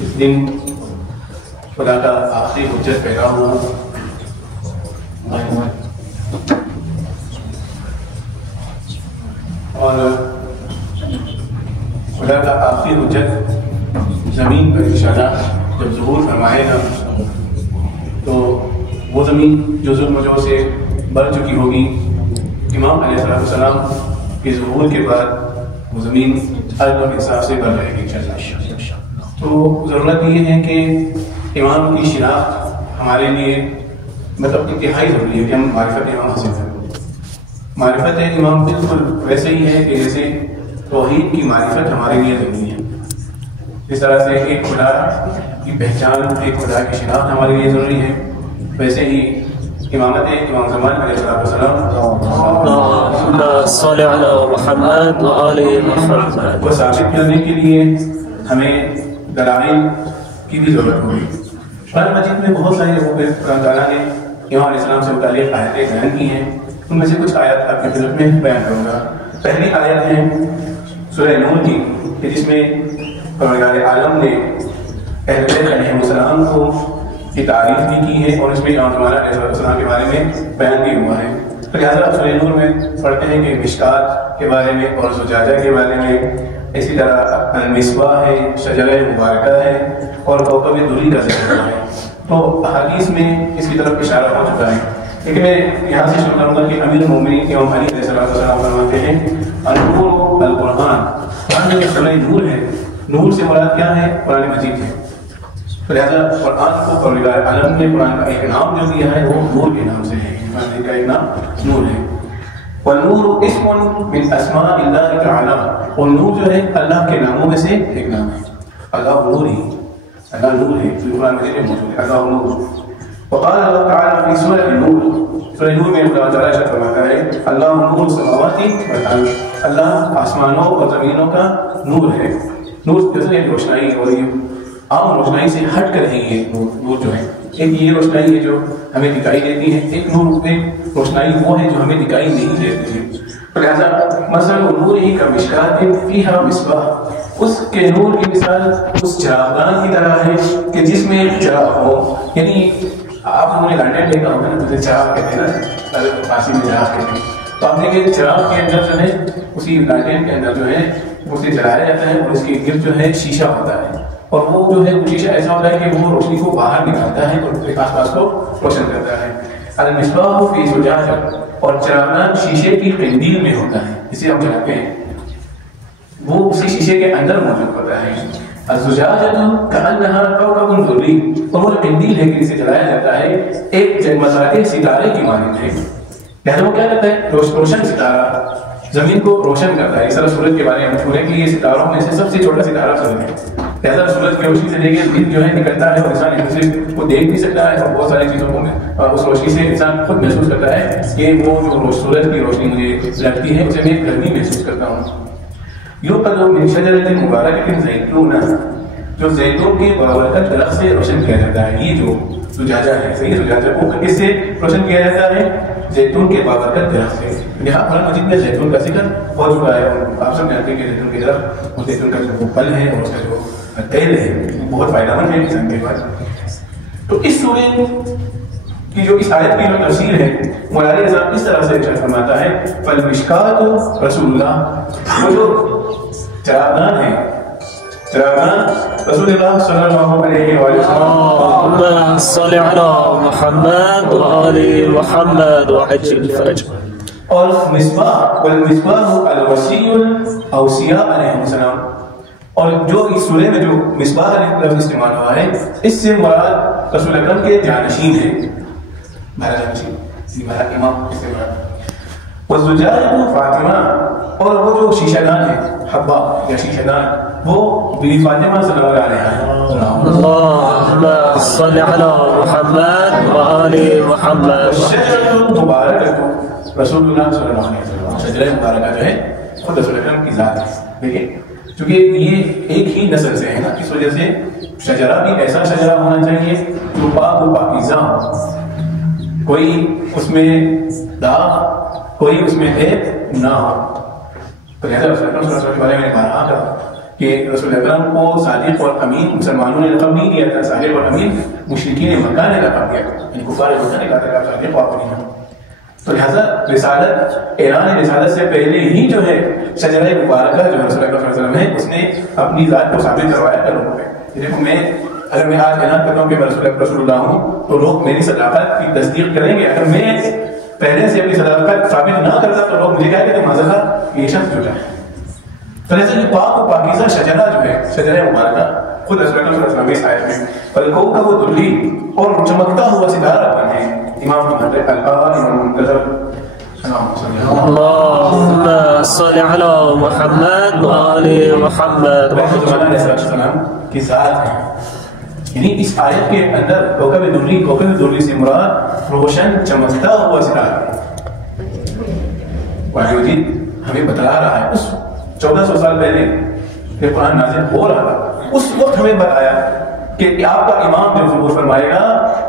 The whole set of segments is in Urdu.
اس دن خدا کا آخری حجت پیدا ہوا اور خدا کا آخری حجت زمین پر انشاءاللہ جب ظہور فرمائے گا تو وہ زمین جو ظلم و جو سے بڑھ چکی ہوگی، امام علیہ السلام کے ظہور کے بعد وہ زمین عدل اور انصاف سے بڑھ جائے گی انشاءاللہ۔ تو ضرورت یہ ہے کہ امام کی شناخت ہمارے لیے مطلب انتہائی ضروری ہے کہ ہم معرفت امام حاصل کریں۔ معرفت امام بالکل ویسے ہی ہے کہ جیسے توحید کی معرفت ہمارے لیے ضروری ہے، جس طرح سے ایک خدا کی پہچان، ایک خدا کی شناخت ہمارے لیے ضروری ہے، ویسے ہی امامت امام زمان علیہ السلام کو ثابت کرنے کے لیے ہمیں دلائل کی بھی ضرورت ہوگی۔ قرآن مجید میں بہت سارے جگہوں پہ قرآن تعالیٰ نے امام علیہ السلام سے متعلق آیتیں بیان کی ہیں، ان میں سے کچھ آیات آپ کی خدمت میں بیان کروں گا۔ پہلی آیت ہے سورہ نور کی، جس میں پروردگار عالم نے اہل بیت علیہ السلام کو کی تعریف بھی کی ہے اور اس میں امام زمان علیہ السلام کے بارے میں بیان بھی ہوا ہے۔ لہٰذا سورہ نور میں پڑھتے ہیں کہ مشکات کے بارے میں اور زجاجہ کے بارے میں، اسی طرح المصباح ہے، شجرہ مبارکہ ہے اور کوكب دری کا ذکر ہے۔ تو احادیث میں اس کی طرف اشارہ ہو چکا ہے، لیکن میں یہاں سے شروع کروں گا کہ امیر المومنین امام علی علیہ السلام فرماتے ہیں النور القرآن، قرآن میں سورہ نور ہے، نور سے مراد کیا ہے؟ قرآن مجید ہے۔ لہٰذا قرآن کو پروردگار عالم نے قرآن کا ایک نام جو دیا ہے وہ نور کے نام سے ہے، قرآن کا ایک نام نور ہے۔ والنور اسم من اسماء اللہ تعالی، اور نور جو ہے اللہ کے ناموں میں سے ایک نام ہے۔ اللہ نور ہی، اللہ نور ہے، قرآن مجید میں موجود ہے اللہ نور۔ وقال اللہ تعالی فی سورۃ النور، سورہ نور میں اللہ تعالیٰ ارشاد فرماتا ہے اللہ نور السماوات والارض، اللہ آسمانوں اور زمینوں کا نور ہے۔ نور جیسے روشنائی، اور یہ عام روشنائی سے ہٹ کر ہے، یہ نور جو ہے ایک یہ روشنائی ہے جو ہمیں دکھائی دیتی ہے، ایک نور ایک روشنائی وہ ہے جو ہمیں دکھائی نہیں دیتی ہے۔ لہٰذا مثل نور ہی کا مشکات فیہا مصباح، اس کے نور کی مثال اس چراغدان کی طرح ہے کہ جس میں چراغ ہو، یعنی آپ لوگوں نے لانٹین دیکھا ہوگا نا، جیسے چراغ کہتے ہیں نا، فارسی میں چراغ کہتے ہیں، تو آپ دیکھیں چراغ کے اندر جو ہے اسی لانٹین کے اندر جو ہے اسے جلایا جاتا ہے اور اس کے گرد جو ہے شیشہ ہوتا ہے، اور وہ جو ہے شیشہ ایسا ہوتا ہے کہ وہ روشنی کو باہر نکالتا ہے اور آس پاس کو روشن کرتا ہے۔ المصباح فی زجاجہ، اور چراغدان شیشے کی قندیل میں ہوتا ہے، جسے ہم جلاتے ہیں وہ اسی شیشے کے اندر موجود ہوتا ہے۔ الزجاجہ کأنہا کوکب دری، اور وہ قندیل ہے کہ جسے جلایا جاتا ہے ایک جگمگاتے ستارے کی مانند ہے۔ لہٰذا وہ کیا کرتا ہے؟ روشن ستارہ زمین کو روشن کرتا ہے۔ اس طرح سورج کے بارے میں مشہور ہے کہ یہ ستاروں میں سے سب سے چھوٹا ستارہ سورج ہے، لہٰذا سورج کی روشنی سے لے کے دن جو ہے نکلتا ہے اور انسان ایک دوسرے کو دیکھ بھی سکتا ہے اور بہت ساری چیزوں کو اس روشنی سے انسان خود محسوس کرتا ہے کہ وہ جو سورج کی روشنی مجھے لگتی ہے اسے میں گرمی محسوس کرتا ہوں۔ یوقد من شجرۃ مبارکۃ زیتونہ، جو زیتون کے بابرکت درخت سے روشن کیا جاتا ہے۔ یہ جو زجاجہ ہے، صحیح زجاجہ کو کس سے روشن کیا جاتا ہے؟ زیتون کے بابرکت درخت سے۔ یہاں قرآن مجید میں زیتون کا ذکر ہو چکا ہے، آپ سب جانتے ہیں کہ زیتون کے درخت اور زیتون کا جو پھل ہے اور اس کا جو تیل ہے بہت فائدہ مند ہے انسان کے پاس۔ تو اس سورہ کی جو اس آیت کی جو تفسیر ہے مولانا نظام اس طرح سے ارشاد فرماتا ہے فالمشکات رسول اللہ، وہ جو چراغدان ہے، چراغدان رسول اللہ صلی اللہ علیہ وسلم، اللهم صل علی محمد و آل محمد وعجل الفرج۔ اور مصباح والمصباح الوصی الاوصیاء علیہ السلام، اور جو اس سورہ میں جو مصباح لفظ استعمال ہوا ہے اس سے مراد رسول اکرم کے جانشین ہیں، جانشین امام استعمال۔ والزجاجہ فاطمہ، اور وہ جو شیشہ دان ہے حبا یا شیشہ دان وہ بیوی فاطمہ صلی اللہ علیہ وسلم۔ اللهم صل علی محمد و آل محمد۔ والشجرۃ المبارکۃ رسول اللہ صلی اللہ علیہ وسلم، شجرہ مبارکہ جو ہے خود رسول اکرم کی ذات ہے۔ دیکھیں چونکہ یہ ایک ہی نسل سے ہے نا، اس وجہ سے شجرہ بھی ایسا شجرہ ہونا چاہیے جو پاک و پاکیزہ ہو، کوئی اس میں داغ کوئی اس میں عیب نہ ہو۔ تو لہٰذا رسول اللہ صلی اللہ علیہ وسلم کے بارے میں بارہا کہا کہ رسول اکرم کو صادق اور امین مسلمانوں نے لقب نہیں دیا تھا، صادق اور امین مشرکین مکہ نے لقب دیا تھا، یعنی کفار مکہ نے کہا تھا کہ آپ صادق اور امین ہیں۔ تو لہٰذا رسالت، اعلان رسالت سے پہلے ہی جو ہے شجرہ مبارکہ جو رسول اللہ صلی اللہ علیہ وسلم ہے اس نے اپنی ذات کو ثابت کروایا تھا لوگوں پہ۔ دیکھو اگر میں آج اعلان کرتا ہوں کہ میں رسول اللہ ہوں تو لوگ میری صداقت کی تصدیق کریں گے، اگر میں پہلے سے اپنی صداقت ثابت نہ کرتا تو لوگ مجھے کہا کہ معذرت یہ شخص جھوٹا ہے۔ تو ایسے پاک و پاکیزہ شجرہ جو ہے شجرہ مبارکہ خود رسول اللہ صلی اللہ علیہ وسلم اس آیت میں پلکوں کا وہ دلی اور چمکتا ہوا ستارہ بنے امام اللهم صل على محمد وآل محمد کی ذات ہے۔ یعنی اس آیت کے اندر کوکب دری سے مراد روشن چمکتا ہوا ستارہ وحی مجید ہمیں بتلا رہا ہے۔ اس 1400 سال پہلے کہ قرآن نازل ہو رہا تھا اس وقت ہمیں بتایا کہ آپ کا امام جو ظہور فرمائے گا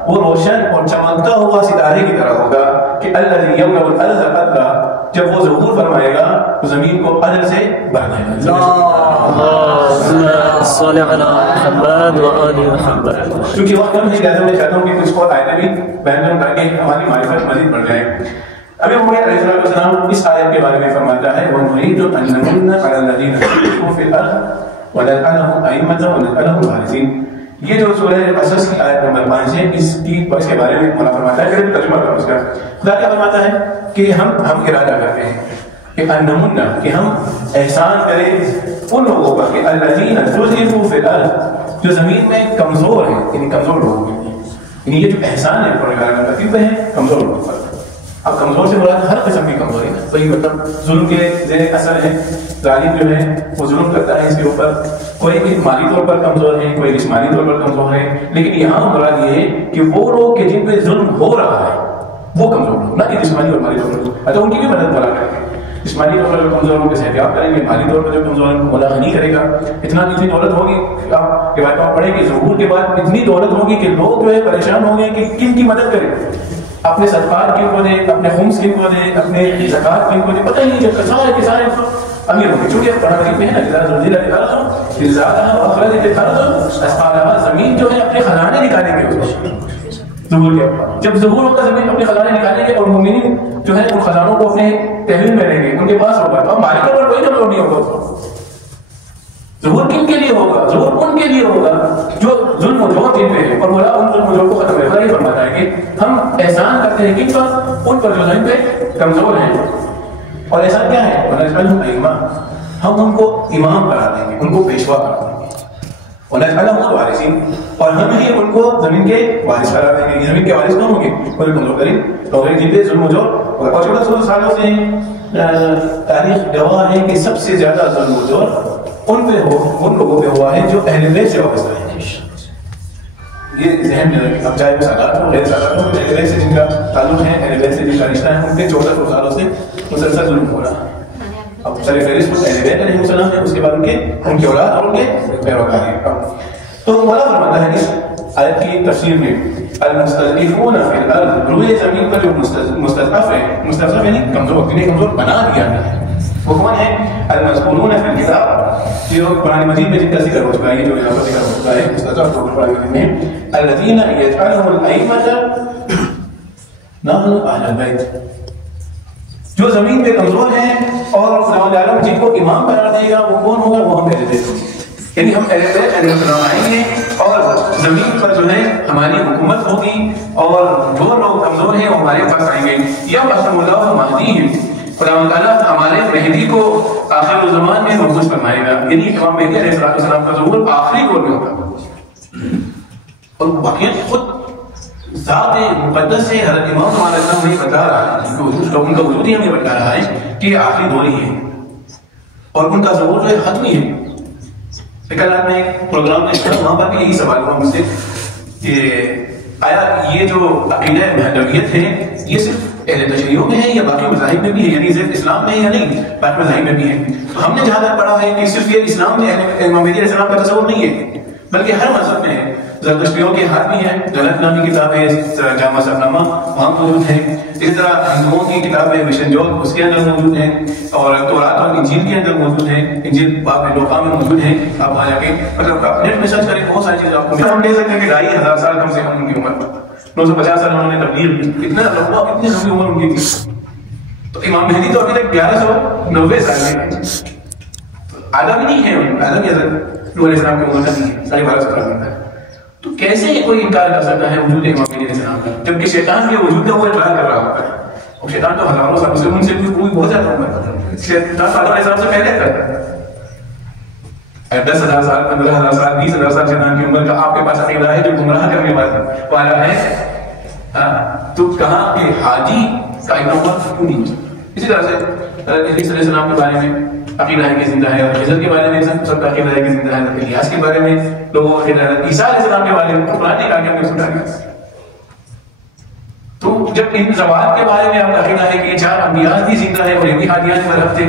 وہ روشن اور چمکتا ہوا ستارے کی طرح ہوگا کہ الذی یملأ الارض قطرا، جب وہ ظہور فرمائے گا تو زمین کو عدل سے بھر دے گا۔ اللهم صل على محمد وآل محمد۔ کیونکہ وقت کم ہے لہٰذا میں چاہتا ہوں کہ کچھ اور آیتیں بھی بیان کروں تاکہ ہماری معرفت مزید بڑھ جائے۔ ابھی محمد علیہ السلام اس آیت کے بارے میں فرماتا ہے وَنُرِيدُ أَن نَّمُنَّ عَلَى الَّذِينَ اسْتُضْعِفُوا فِي الْأَرْضِ وَنَجْعَلَهُمْ أَئِمَّةً وَنَجْعَلَهُمْ الْوَارِثِينَ۔ یہ جو سورہ قصص کی آیت نمبر 5 ہے اس کے بارے میں مولا فرماتا ہے کہ ترجمہ کرو اس کا۔ خدا کیا فرماتا ہے کہ ہم ارادہ کرتے ہیں کہ انمنا کہ ہم احسان کریں ان لوگوں پر کہ الذین استضعفوا فی الارض، جو زمین میں کمزور ہیں، یعنی کمزور لوگوں کے لیے، یعنی یہ جو احسان ہے پروردگار کا ترتیب ہے کمزور لوگوں پر۔ اب کمزور سے مراد ہر قسم کی کمزوری ہے، وہی مطلب ظلم کے زیر اثر ہے، ظالم جو ہے وہ ظلم کرتا ہے اس کے اوپر، کوئی مالی طور پر کمزور ہے، کوئی جسمانی طور پر کمزور ہے، لیکن یہاں مراد یہ ہے کہ وہ لوگ کہ جن پہ ظلم ہو رہا ہے وہ کمزور لوگ، نہ کہ جسمانی اور مالی طور پر، تو ان کی بھی مدد کرا کریں گے۔ جسمانی طور پر جو کمزور ہوں گے صحتیاب کریں گے، مالی طور پر جو کمزور ہیں مولا غنی کرے گا۔ اتنی دولت ہوگی، آپ روایتوں پڑھیں گے ظہور کے بعد اتنی دولت ہوگی کہ لوگ جو ہے پریشان ہوں گے کہ کن کی مدد کریں، اپنے صدقات کن کو دیں، اپنے خمس کن کو دیں، اپنے زکات کن کو دیں، پتہ ہی نہیں، جب سارے کے سارے امیر ہوں گے۔ چونکہ قرآن کریم میں ہے نا کہ زلزلت الارض زلزالها واخرجت الارض اثقالها، زمین جو ہے اپنے خزانے نکالیں گے اس ظہور کے بعد۔ جب ظہور ہوگا زمین اپنے خزانے نکالیں گے اور مومنین جو ہے ان خزانوں کو اپنے تحویل میں لیں گے، ان کے پاس ہوگا، تو مالکوں پر کوئی کمزور نہیں ہوگا۔ ظہور کن کے لیے ہوگا؟ ظہور ان کے لیے ہوگا جو ظلم و جور جن پہ ہے، اور مولا ان ظلم و جور کو ختم کرے گا۔ یہ فرماتا ہے کہ ہم احسان کرتے ہیں کن پر؟ ان پر جو زمین پہ کمزور ہیں۔ اور احسان کیا ہے؟ وَنَجْعَلْهُمْ أَئِمَّةً، ہم ان کو امام قرار دیں گے، ان کو پیشوا قرار دیں گے۔ وَنَجْعَلْهُمْ الْوَارِثِينَ، اور ہم ہی ان کو زمین کے وارث قرار دیں گے۔ زمین کے وارث کون ہوں گے؟ کوئی کمزور کریں تو جن پہ ظلم و جور ہوگا۔ اور 1400 سالوں سے تاریخ گواہ ہے کہ سب سے زیادہ ظلم و جور ان لوگوں پہ ہوا ہے جو اہل بیت سے وابستہ ہیں۔ یہ ذہن میں رکھیں، اب چاہے وہ سادات ہوں غیر سادات ہوں، اہل بیت سے جن کا تعلق ہے، اہل بیت سے جن کا رشتہ ہے، ان پہ 1400 سالوں سے مسلسل ظلم ہو رہا ہے۔ اب سر فہرست اہل بیت علیہ السلام ہے، اس کے بعد ان کے اولاد اور ان کے پیروکار ہیں۔ تو مولا فرماتا ہے اس آیت کی تفسیر میں المستضعفون فی الارض، روئے زمین پر جو مستضعف ہے، مستضعف یعنی کمزور، جنہیں کمزور بنا دیا گیا ہے، وہ کون ہے؟ المذکورون فی الکتاب، جو قرآن مجید میں جن کا ذکر ہو چکا ہے، جو یہاں پر ذکر ہو چکا ہے مستضعف قرآن مجید میں، الذین یجعلهم الائمة نحن اہل البیت، جو زمین پہ کمزور ہیں اور خداوند عالم جن کو امام قرار دے گا وہ کون ہوگا؟ وہ ہم اہل بیت ہوں گے، یعنی ہم اہل بیت علیہ السلام آئیں گے اور زمین پر جو ہے ہماری حکومت ہوگی، اور جو لوگ کمزور ہیں وہ ہمارے پاس آئیں گے۔ یبعث اللہ مہدیہم، خداوند تعالیٰ ہمارے مہدی کو آخر الزمان میں مبعوث فرمائے گا، یعنی امام مہدی علیہ السلام کا ظہور آخری دور میں ہوگا۔ اور واقعی خود ذات مقدس سے حضرت امام صلی اللہ علیہ وسلم ہمیں بتا رہا ہے، ان کا وجود ہی ہمیں بتا رہا ہے کہ آخری دور ہی ہے، اور ان کا ظہور جو ہے ختم ہی ہے۔ کل رات میں ایک پروگرام میں وہاں پر بھی یہی سوال ہوا مجھ سے کہ آیا یہ جو عقیدہ مہدویت ہے یہ صرف اہل تشیعوں میں ہے یا باقی مذاہب میں بھی ہے، یعنی صرف اسلام میں ہے یا نہیں، باقی مذاہب میں بھی ہے؟ تو ہم نے جہاں تک پڑھا ہے کہ صرف یہ اسلام میں امام مہدی علیہ السلام کا تصور نہیں ہے، بلکہ ہر مذہب میں ہے۔ زرتشتیوں کے ہاتھ بھی ہیں، جنت نامی کتاب ہے، جامع سفرنامہ وہاں موجود ہے، اسی طرح ہندوؤں کی کتاب ہے مشن جوت، اس کے اندر موجود ہے، اور تورات اور انجیل کے اندر موجود ہے، انجیل باب لوقا میں موجود ہے، آپ وہاں جا کے مطلب نیٹ میں سرچ کریں بہت ساری چیزیں آپ کو ہم لے سکتے ہیں کہ 2500 سال کم سے کم ان کی عمر، 950 سال انہوں نے تبلیغ کی، اتنا لمبا اتنی لمبی عمر ان کی تھی. تو امام مہدی تو ابھی تک 1190 سال کے آدم نہیں ہے، آدم کی حضرت نوح علیہ السلام کی عمر کا نہیں ہے، 12.5 سال کا ہے. تو کیسے کوئی انکار کر سکتا ہے وجود امام مہدی علیہ السلام کا، جبکہ شیطان کے وجود کا وہ اقرار کر رہا ہوتا ہے. اور شیطان تو ہزاروں سال سے ان سے کوئی بہت زیادہ عمر، شیطان آدم علیہ السلام سے پہلے کرتا ہے. 10,000 سال 15,000 سال 20,000 سال شیطان کی عمر کا آپ کے پاس عقیدہ ہے جو گمراہ کرنے والا ہے، تو کہاں کہ حاجی کا اتنا عمر کیوں نہیں ہو سکتا. اسی طرح سے ادریس علیہ السلام کے بارے میں عقیدہ ہے کہ زندہ ہے، اور خضر کے بارے میں سب کا عقیدہ ہے کہ زندہ ہے، الیاس کے بارے میں لوگوں کا عقیدہ ہے، عیسیٰ علیہ السلام کے بارے میں قرآن نے کہا کہ ہم نے سنا ہے. تو جب ان زوات کے بارے میں آپ کا عقیدہ ہے کہ 4 انبیاء بھی زندہ ہے اور یہ بھی حادیان برحق تھے،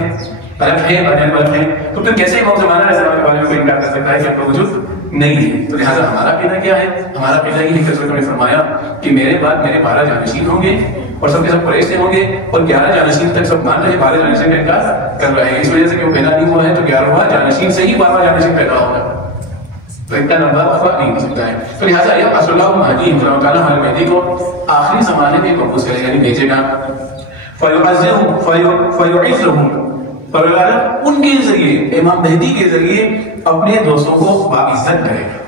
برحق ہے، بادیان برحق ہے، تو پھر کیسے امام زمانہ علیہ السلام کے بارے میں کوئی انکار کر سکتا ہے کہ ان کا وجود نہیں ہے. تو لہٰذا ہمارا عقیدہ کیا ہے؟ ہمارا عقیدہ یہ ہے کہ حضرت نے فرمایا کہ میرے بعد میرے 12 جانشین ہوں گے اور سب کے سب قریش سے ہوں گے، اور 11 جانشین تک سب مان رہے ہیں، 12 جانشین کا انکار کر رہے ہیں. اس وجہ سے کہ وہ پیدا نہیں ہوا ہے تو 11واں جانشین سے ہی 12واں جانشین پیدا ہوگا، تو اتنا لمبا وقفہ نہیں ہو سکتا ہے. تو لہٰذا یہ رسول اللہ مہدی اللہ تعالیٰ ہمارے مہدی کو آخری زمانے میں مبعوث کرے، یعنی بھیجے گا. ان کے ذریعے، امام مہدی کے ذریعے اپنے دوستوں کو باعزت کرے گا.